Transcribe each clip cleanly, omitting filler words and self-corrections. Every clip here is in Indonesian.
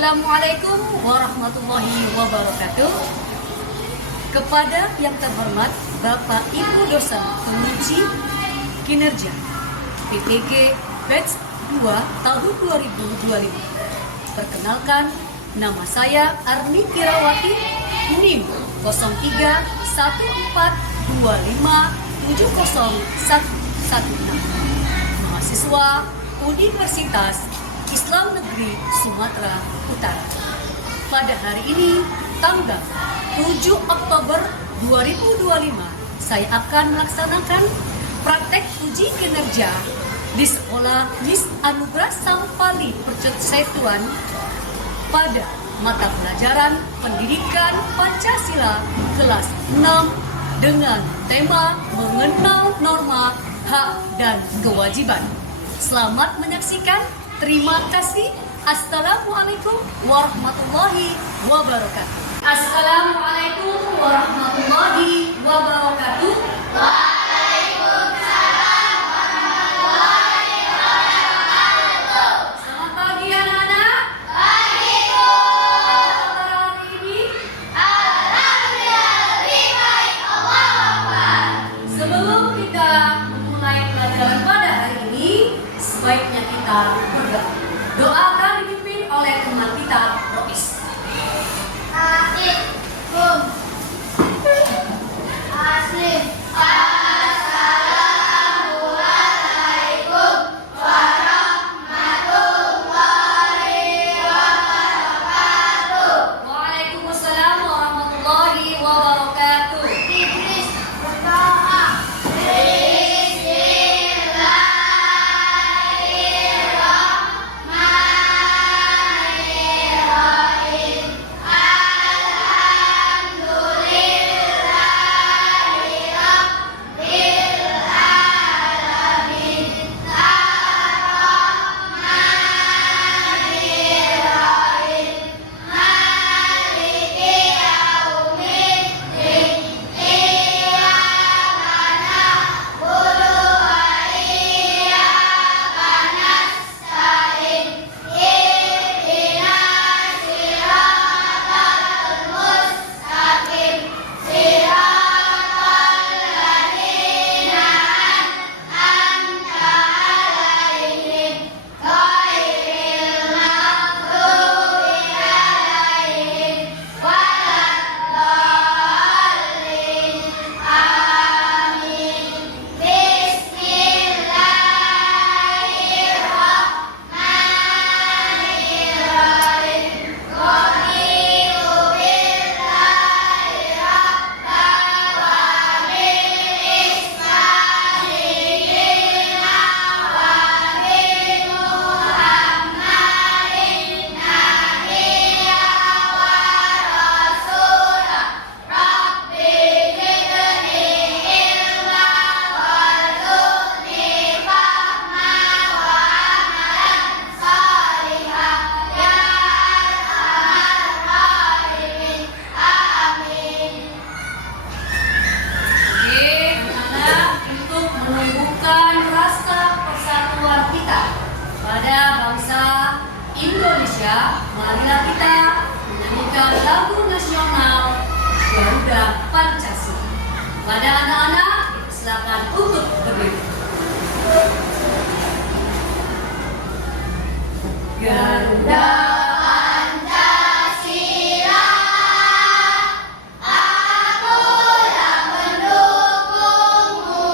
Assalamualaikum warahmatullahi wabarakatuh. Kepada yang terhormat Bapak Ibu dosen penguji kinerja PTG Batch 2 tahun 2025. Perkenalkan, nama saya Arni Kirawati, NIM 0314257016, mahasiswa Universitas Islam Negeri Sumatera Utara. Pada hari ini, tanggal 7 Oktober 2025, saya akan melaksanakan praktek uji kinerja di Sekolah Miss Anugerah Sampali Percetuan pada mata pelajaran Pendidikan Pancasila kelas 6 dengan tema mengenal norma, hak, dan kewajiban. Selamat menyaksikan. Terima kasih. Assalamualaikum warahmatullahi wabarakatuh. Assalamualaikum warahmatullahi wabarakatuh. Waalaikumsalam warahmatullahi wabarakatuh. Selamat pagi anak-anak. Pagi Bu. Apa kabar hari ini? Alhamdulillah lebih baik. Allahu Akbar. Sebelum kita memulai pelajaran pada hari ini, sebaiknya kita berdoa. Doa akan dipimpin oleh teman kita, Rois. Assalamualaikum warahmatullahi wabarakatuh. Waalaikumsalam warahmatullahi wabarakatuh. Idris berdoa. Bismillahirrahmanirrahim. Alhamdulillahi rabbil alamin. Ar-Rahmanirrahim. Maliki yaumiddin. Iyyaka na'budu wa iyyaka nasta'in. Ihdinas siratal mustaqim. Siratal ladzina an'amta 'alaihim ghairil maghdubi 'alaihim waladdallin. Amin. Bismillahirrahmanirrahim. Raditu billahi rabba wa bil islami dina wa bi Muhammadin nabiyya wa rasulah. Rabbi zidni ilma warzuqni fahma wa amalan salihah ya arhamar rahimin. Amin. Oke, anak-anak, untuk menumbuhkan rasa persatuan kita pada bangsa Indonesia, marilah kita menyanyikan lagu nasional Garuda Pancasila. Pada anak-anak, silakan untuk berdiri. Garuda Pancasila, akulah mendukungmu.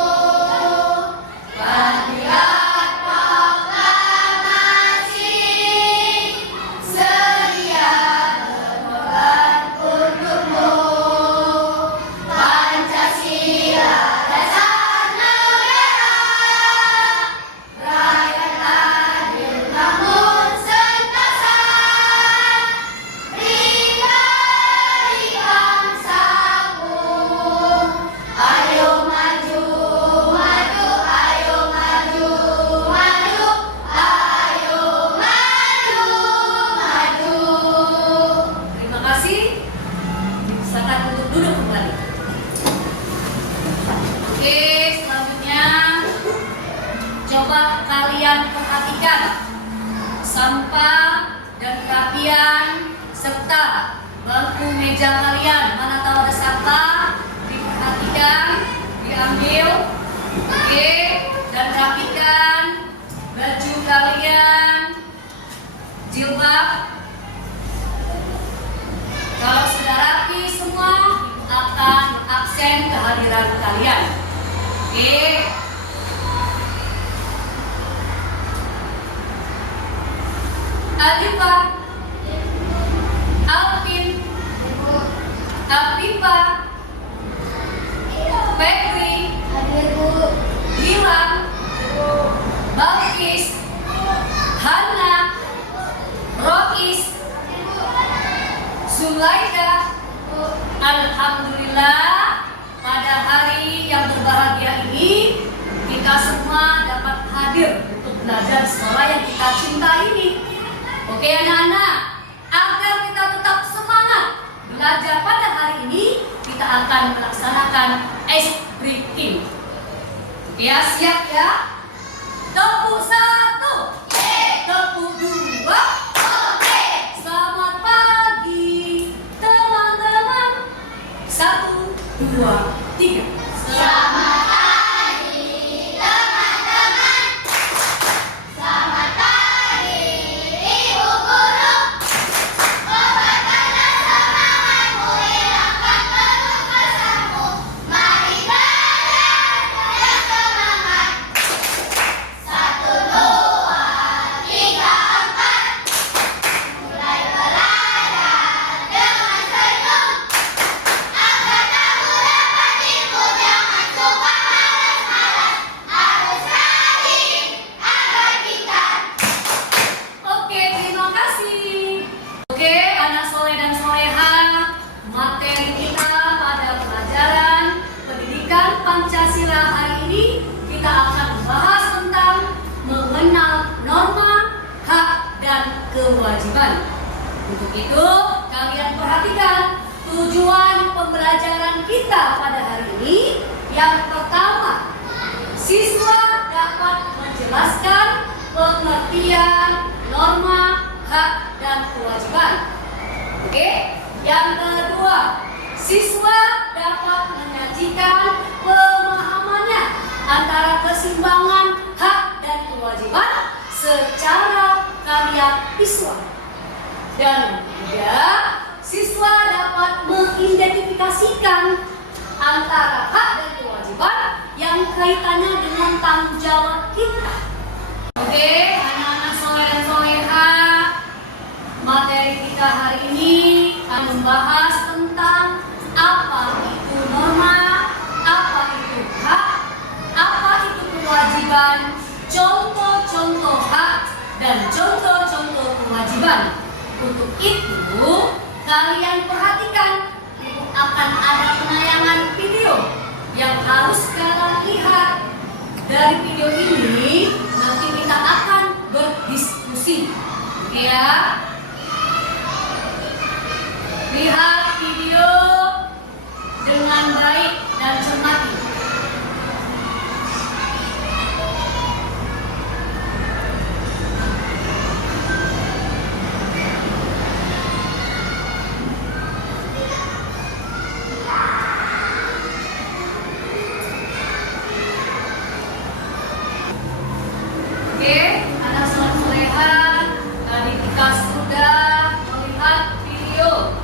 Patriot proklamasi, sedia berkorban untukmu. Pancasila dasar negara, rakyat adil makmur sentosa. Beri bangsaku, ayo maju, maju, ayo maju, maju, ayo maju, maju. Terima kasih. Silakan untuk duduk kembali. Oke, selanjutnya coba kalian perhatikan sampah dan kerapian beserta bangku meja kalian. Mana tahu ada sampah, diperhatikan, diambil, oke, dan rapikan baju kalian, jilbab. Kalau sudah rapi semua, ibu akan absen kehadiran kalian. Oke. Alifah, Alvin, Afifah, Febri, Gilang, Balkis, Hana, Rois, Sulaida. Alhamdulillah, pada hari yang berbahagia ini kita semua dapat hadir untuk belajar sekolah yang kita cinta ini. Oke anak-anak, agar kita tetap semangat belajar pada hari ini, kita akan melaksanakan ice breaking. Ya, siap ya? Tepuk 1, tepuk 2. Selamat pagi teman-teman. 1, 2, 3. Selamat pagi teman-teman. Selamat pagi ibu guru. Obatkanlah semangatmu, hilangkan keluh kesahmu. Mari belajar dengan semangat. 1, 2, 3, 4. Mulai belajar dengan senyum. Agar tahu dapat tipu, jangan suka malas-malas. Harus rajin agar pintar. Oke, terima kasih. Oke, anak soleh dan soleha, materi kita pada pelajaran pendidikan Pancasila hari ini kita akan membahas tentang mengenal norma, hak, dan kewajiban. Untuk itu, kalian perhatikan tujuan pembelajaran kita pada hari ini. Yang pertama, siswa dapat menjelaskan pengertian norma, hak, dan kewajiban. Oke. Yang kedua, siswa dapat menyajikan pemahamannya antara keseimbangan hak dan kewajiban secara karya visual. Dan ketiga, siswa dapat mengidentifikasikan antara hak dan kewajiban yang kaitannya dengan tanggung jawab kita. Oke, anak-anak soleh dan soleha, materi kita hari ini akan membahas tentang apa itu norma, apa itu hak, apa itu kewajiban, contoh-contoh hak, dan contoh-contoh kewajiban. Untuk itu, kalian perhatikan, ibu akan ada penayangan video yang harus kalian lihat. Dari video ini, nanti kita akan berdiskusi. Oke ya? Lihat video dengan baik dan cermati. Oke, anak soleha, tadi kita sudah melihat video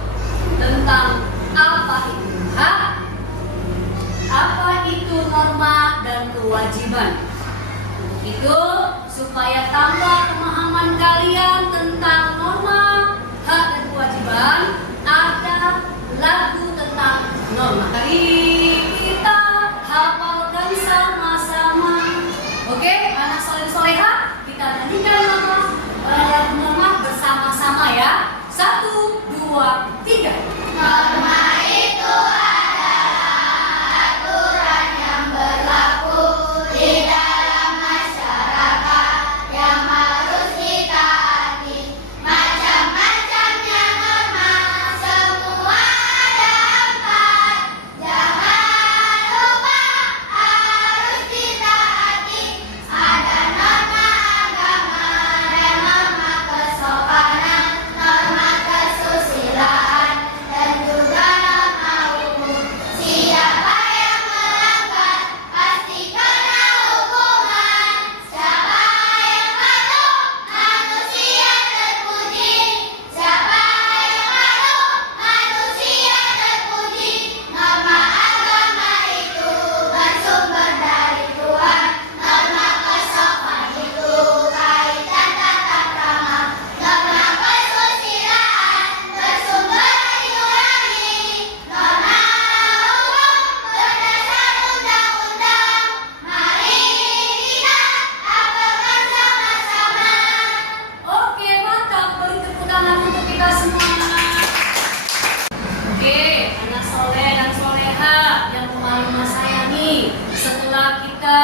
Oke, anak soleh dan soleha yang mama sayangi, setelah kita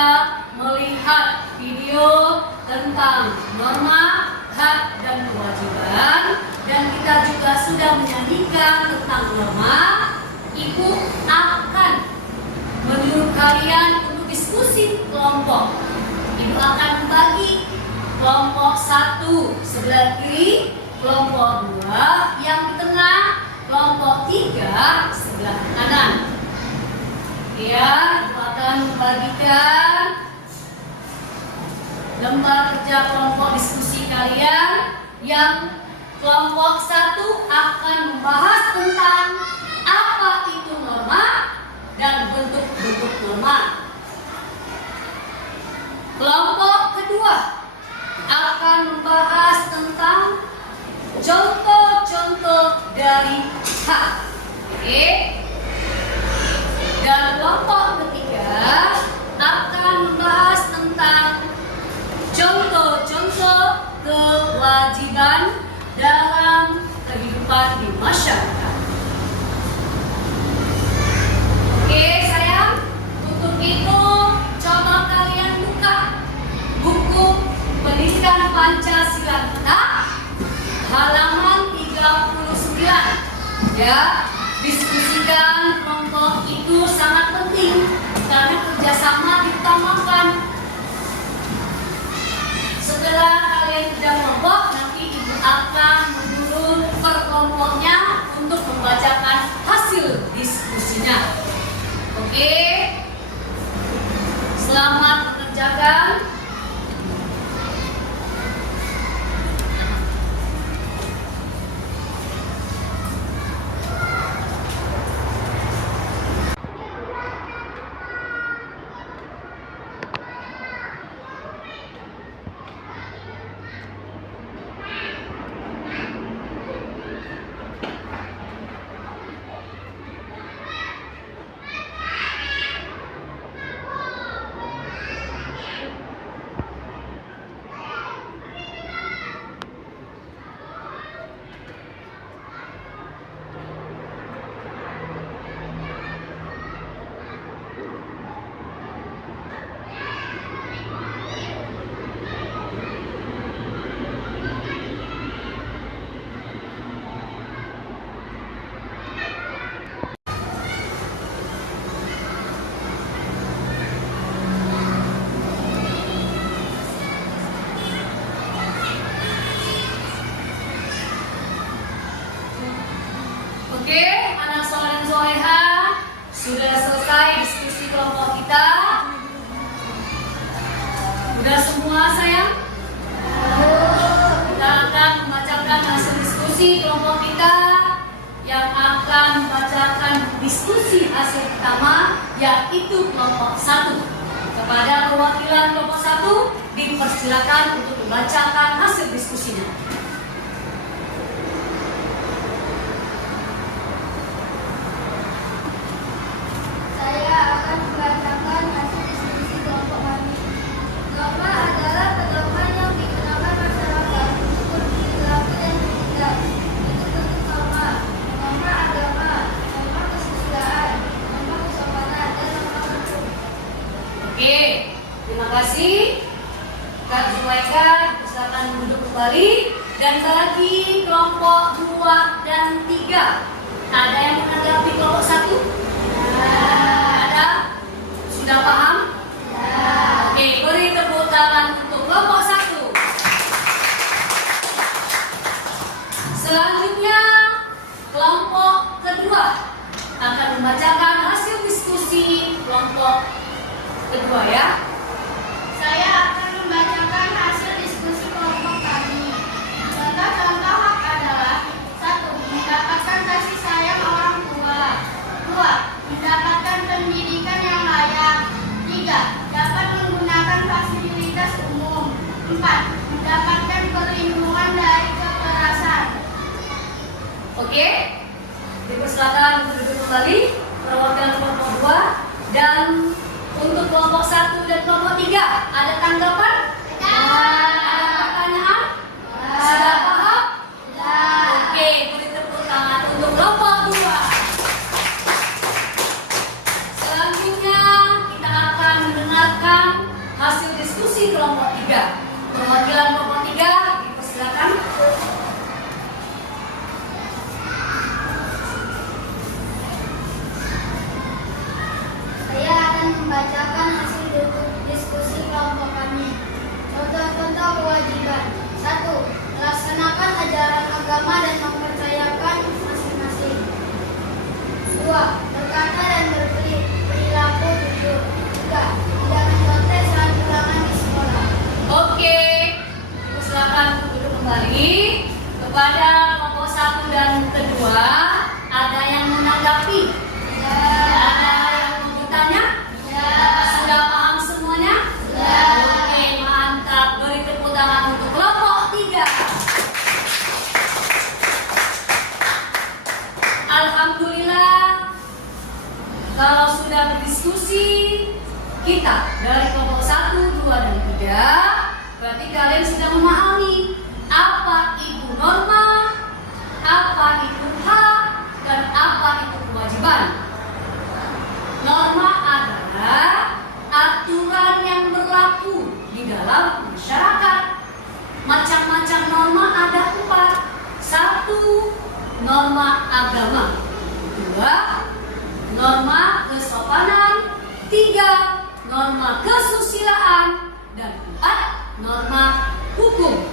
melihat video tentang norma, hak, dan kewajiban, dan kita juga sudah menyanyikan tentang norma, Ibu akan menyuruh kalian untuk diskusi kelompok. Ibu akan membagi kelompok 1 sebelah kiri, kelompok 2 yang di tengah, kelompok 3 sebelah kanan. Ya, Ibu akan membagikan lembar kerja kelompok diskusi kalian yang kelompok 1 akan membahas tentang apa itu norma dan bentuk-bentuk norma. Kelompok kedua akan membahas tentang contoh-contoh dari hak. Oke. Dan kelompok ketiga akan membahas tentang contoh-contoh kewajiban dalam kehidupan di masyarakat. Oke sayang, untuk itu coba kalian buka buku pendidikan Pancasila kita halaman 39. Ya, diskusikan kelompok itu sangat penting karena kerjasama diutamakan. Setelah kalian sudah kelompok, nanti Ibu akan menyuruh per kelompoknya untuk membacakan hasil diskusinya. Oke, selamat mengerjakan. Oke, anak soleh dan soleha, sudah selesai diskusi kelompok kita. Udah semua sayang? Kita akan membacakan hasil diskusi kelompok kita yang akan membacakan diskusi hasil pertama, yaitu kelompok 1. Kepada perwakilan kelompok 1 dipersilakan untuk membacakan hasil diskusinya. Saya akan membacakan hasil diskusi kelompok kami. Norma adalah pedoman yang digunakan masyarakat untuk perilaku dan bertindak. Itu bentuk norma, norma agama, norma kesusilaan, norma kesopanan, dan norma hukum. Oke, terima kasih. Kak Zuwaika, silakan duduk kembali. Dan lagi kelompok 2 dan 3. Ada yang menanggapi kelompok 1? Ada? Sudah paham? Oke, beri tepuk tangan untuk kelompok 1. Selanjutnya, kelompok kedua akan membacakan hasil diskusi kelompok kedua ya. Saya akan membacakan hasil diskusi kelompok kami. Contoh-contoh hak adalah 1. Mendapatkan kasih sayang orang tua. 2. Mendapatkan pendidikan yang layak. 3. Dapat menggunakan fasilitas umum. 4. Mendapatkan perlindungan dari kekerasan. Oke, dipersilakan untuk duduk kembali perwakilan kelompok 2 dan untuk kelompok 1 dan kelompok 3 ada tanggapan? Ada pertanyaan? Sudah paham? Oke, beri tepuk tangan untuk kelompok 2. Perwakilan kelompok 3 dipersilakan. Saya akan membacakan hasil diskusi kelompok kami. Contoh-contoh kewajiban. 1. Melaksanakan ajaran agama dan mempercayakan masing-masing. 2. Berkata dan berperilaku jujur. 3. Tidak menyontek saat ulangan di sekolah. Oke, silakan duduk kembali. Kepada kelompok 1 dan kedua, ada yang menanggapi? Ada yang mau bertanya? Sudah paham semuanya? Oke, mantap. Beri tepuk tangan untuk kelompok 3. Alhamdulillah, kalau sudah berdiskusi kita dari kelompok 1, 2, dan 3, berarti kalian sudah memahami apa itu norma, apa itu hak, dan apa itu kewajiban. Norma adalah aturan yang berlaku di dalam masyarakat. Macam-macam norma ada 4. 1. Norma agama. 2. Norma kesopanan. 3. Norma kesusilaan. Dan 4. Norma hukum.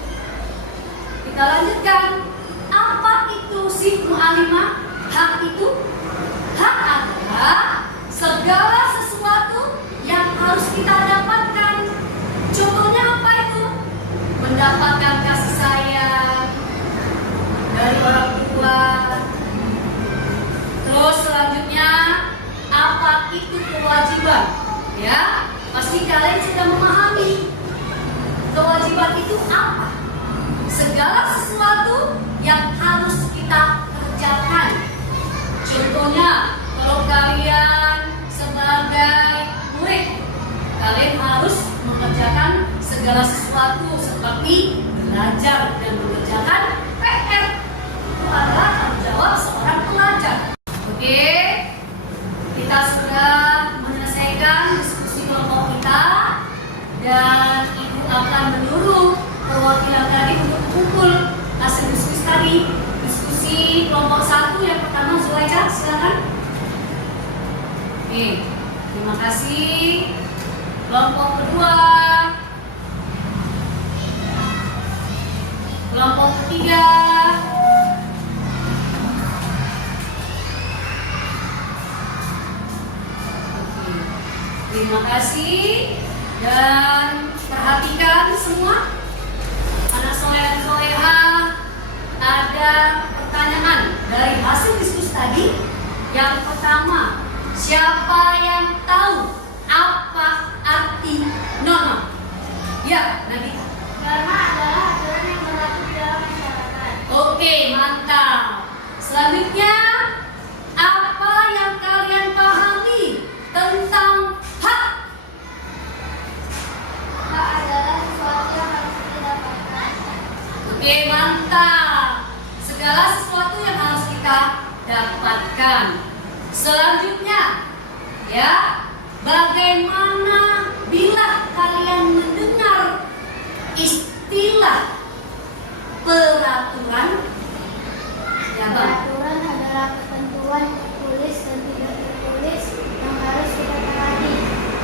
Kita lanjutkan. Apa itu sih mu'alimah? Hak itu? Hak adalah segala sesuatu yang harus kita dapatkan. Contohnya apa itu? Mendapatkan kasih sayang dari orang tua. Terus selanjutnya, apa itu kewajiban? Ya, pasti kalian sudah memahami kewajiban itu apa. Segala sesuatu yang harus kita kerjakan. Contohnya, kalau kalian sebagai murid, kalian harus mengerjakan segala sesuatu seperti belajar dan mengerjakan PR. Itu adalah tanggung jawab seorang pelajar. Oke, kita sudah menyelesaikan diskusi kelompok kita dan Ibu akan menyuruh perwakilan tadi untuk kumpul hasil diskusi tadi. Diskusi kelompok 1 yang pertama, Zuleika, silakan. Oke, terima kasih. Kelompok kedua, kelompok ketiga, oke, terima kasih. Dan perhatikan semua, anak soleh dan soleha, ada pertanyaan dari hasil diskusi tadi. Yang pertama, siapa yang tahu apa arti norma? Ya, Nabila. Norma adalah aturan yang berlaku di dalam masyarakat. Oke, mantap. Selanjutnya, apa yang kalian pahami tentang hak? Hak adalah sesuatu yang harus didapatkan. Oke, mantap. Segala sesuatu yang harus kita dapatkan. Selanjutnya, ya, bagaimana bila kalian mendengar istilah peraturan? Ya, Bang. Peraturan adalah ketentuan tertulis dan tidak tertulis yang harus kita taati.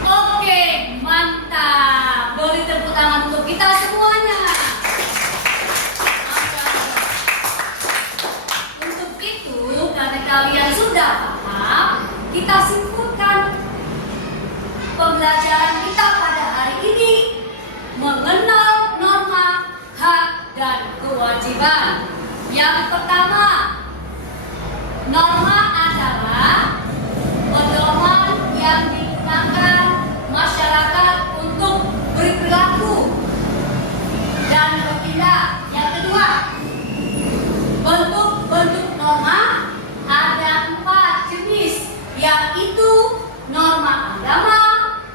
Oke, mantap. Beri tepuk tangan untuk kita semuanya. Untuk itu, karena kalian sudah paham, kita simpulkan pembelajaran kita pada hari ini mengenal norma, hak, dan kewajiban. Yang pertama, norma adalah pedoman yang digunakan masyarakat untuk berperilaku dan bertindak. Yang kedua, bentuk-bentuk norma ada 4 jenis, yaitu norma agama,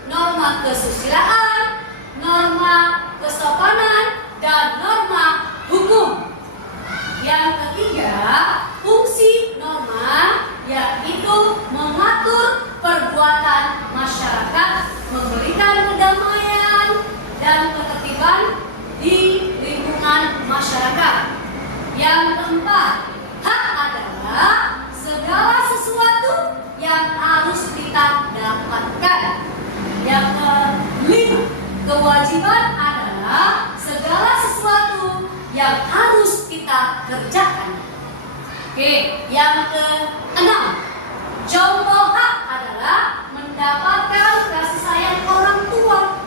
norma kesusilaan, norma kesopanan, dan norma hukum. Yang ketiga, fungsi norma Oke, yang keenam, contoh hak adalah mendapatkan kasih sayang orang tua.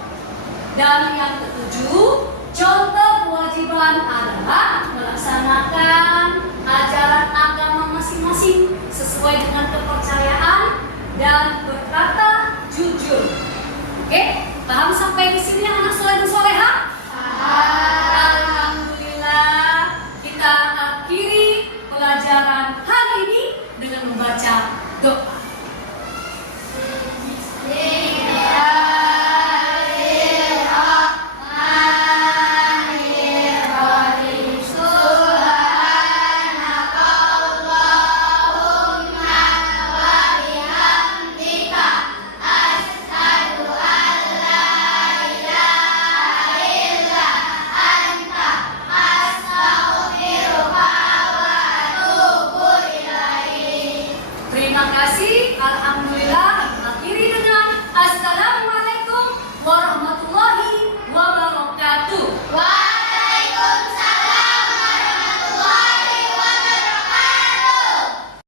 Dan yang ketujuh, contoh kewajiban adalah melaksanakan ajaran agama masing-masing sesuai dengan kepercayaan dan berkata jujur. Oke, paham sampai di sini anak soleh dan soleha? Alhamdulillah, kita akhiri pelajaran hari ini dengan membaca doa.